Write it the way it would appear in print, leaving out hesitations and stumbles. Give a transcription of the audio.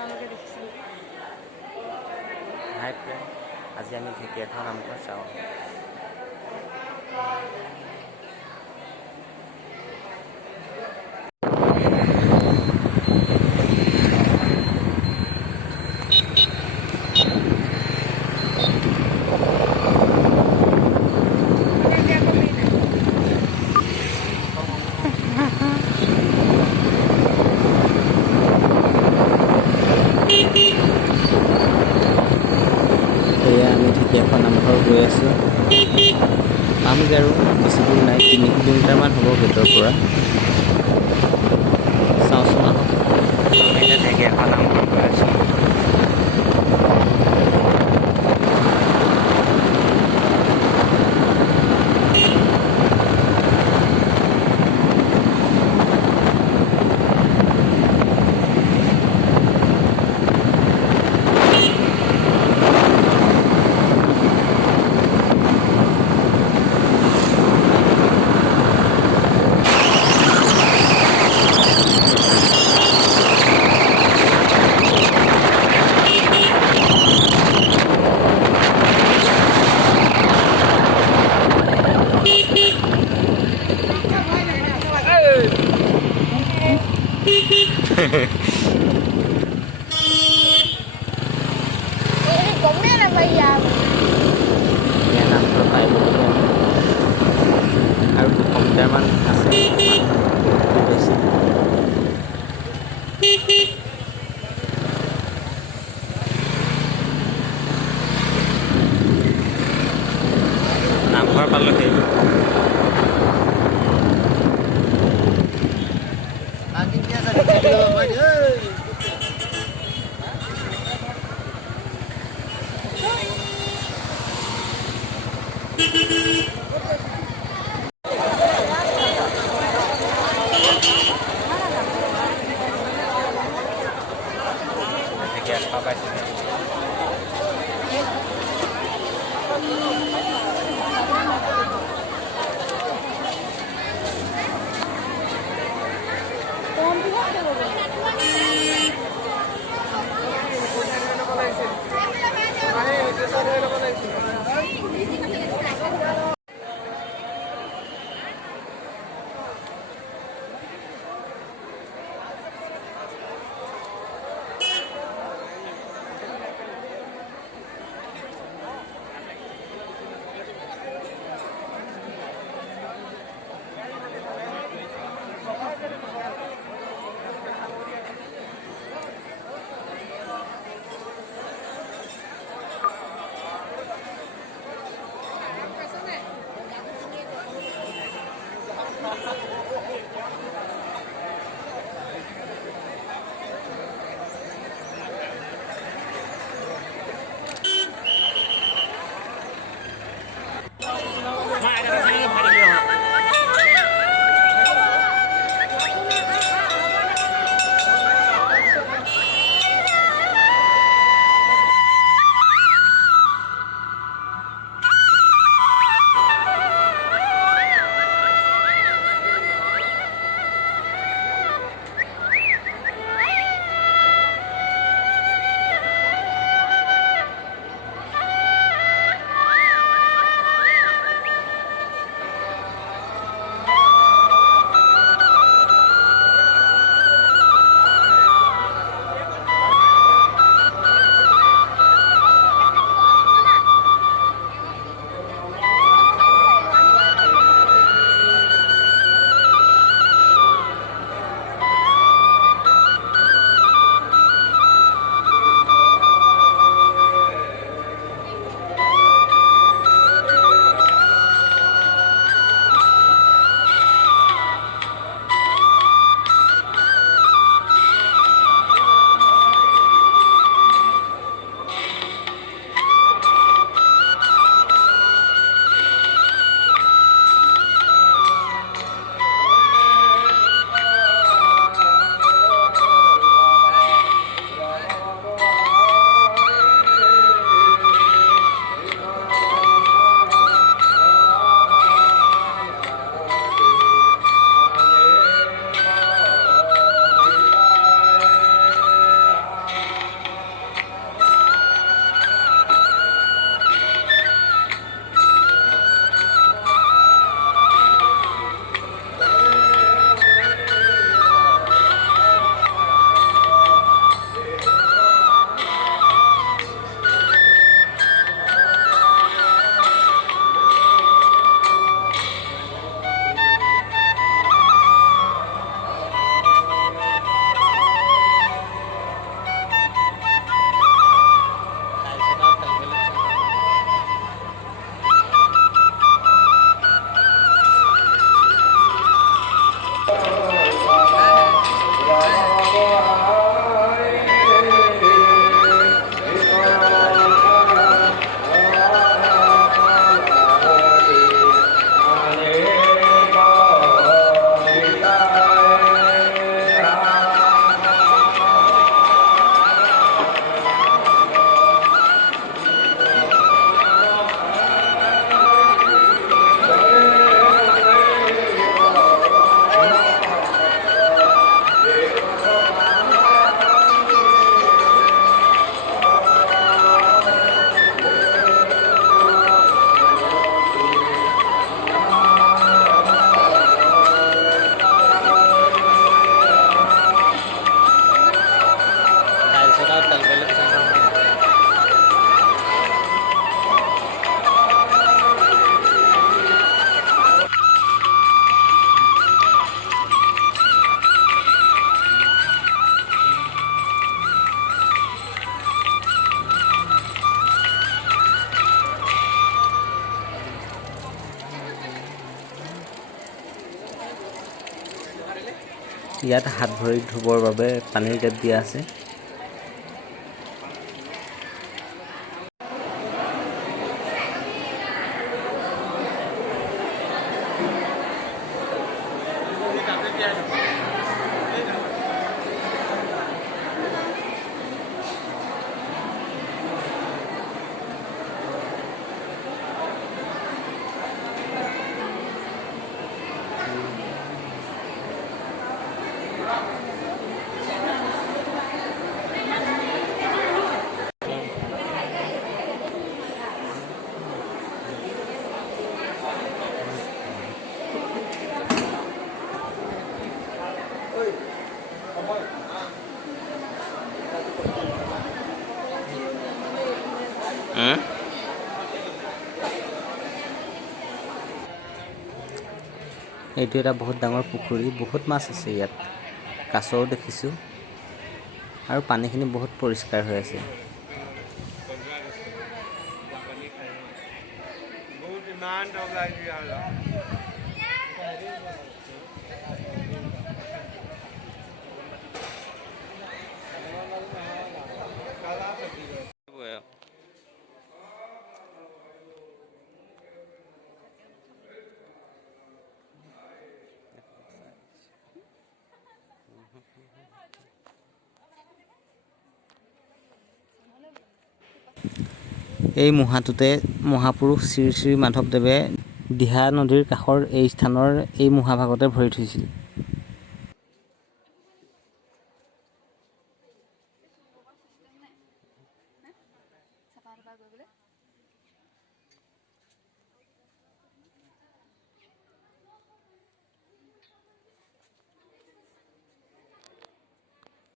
আপোনালোকে দেখিছে। হাই ফ্ৰেণ্ড, আজি আমি ঢেকীয়াখোৱা নামঘৰ চাওঁ। এয়া আমি ঢেকীয়াখোৱা নামঘৰ গৈ আছোঁ। পামগৈ আৰু বেছি দূৰ নাই, 3 কিলোমিটাৰমান হ'ব গেটৰ পৰা। চাওঁচোন আহক। আমি এতিয়া ঢেকীয়াখোৱা নামঘৰ গৈ আছোঁ। গমেই নাপায় ইয়াৰ এয়া নামঘৰ পাইগ'লোগৈ আমি। আৰু 200 মিটাৰমান আছে, খুব বেছি। নামঘৰ পালোহি। ঢেকীয়াখোৱা পাইছোঁহি। ইয়াত হাত ভৰি ধুবৰ বাবে পানীৰ টেপ দিয়া আছে। এইটো এটা বহুত ডাঙৰ পুখুৰী, বহুত মাছ আছে ইয়াত, কাছও দেখিছোঁ আৰু পানীখিনি বহুত পৰিষ্কাৰ হৈ আছে। এই মুহাটোতে মহাপুৰুষ শ্ৰী শ্ৰী মাধৱদেৱে দিহা নদীৰ কাষৰ এই স্থানৰ এই মুহাভাগতে ভৰি থৈছিল।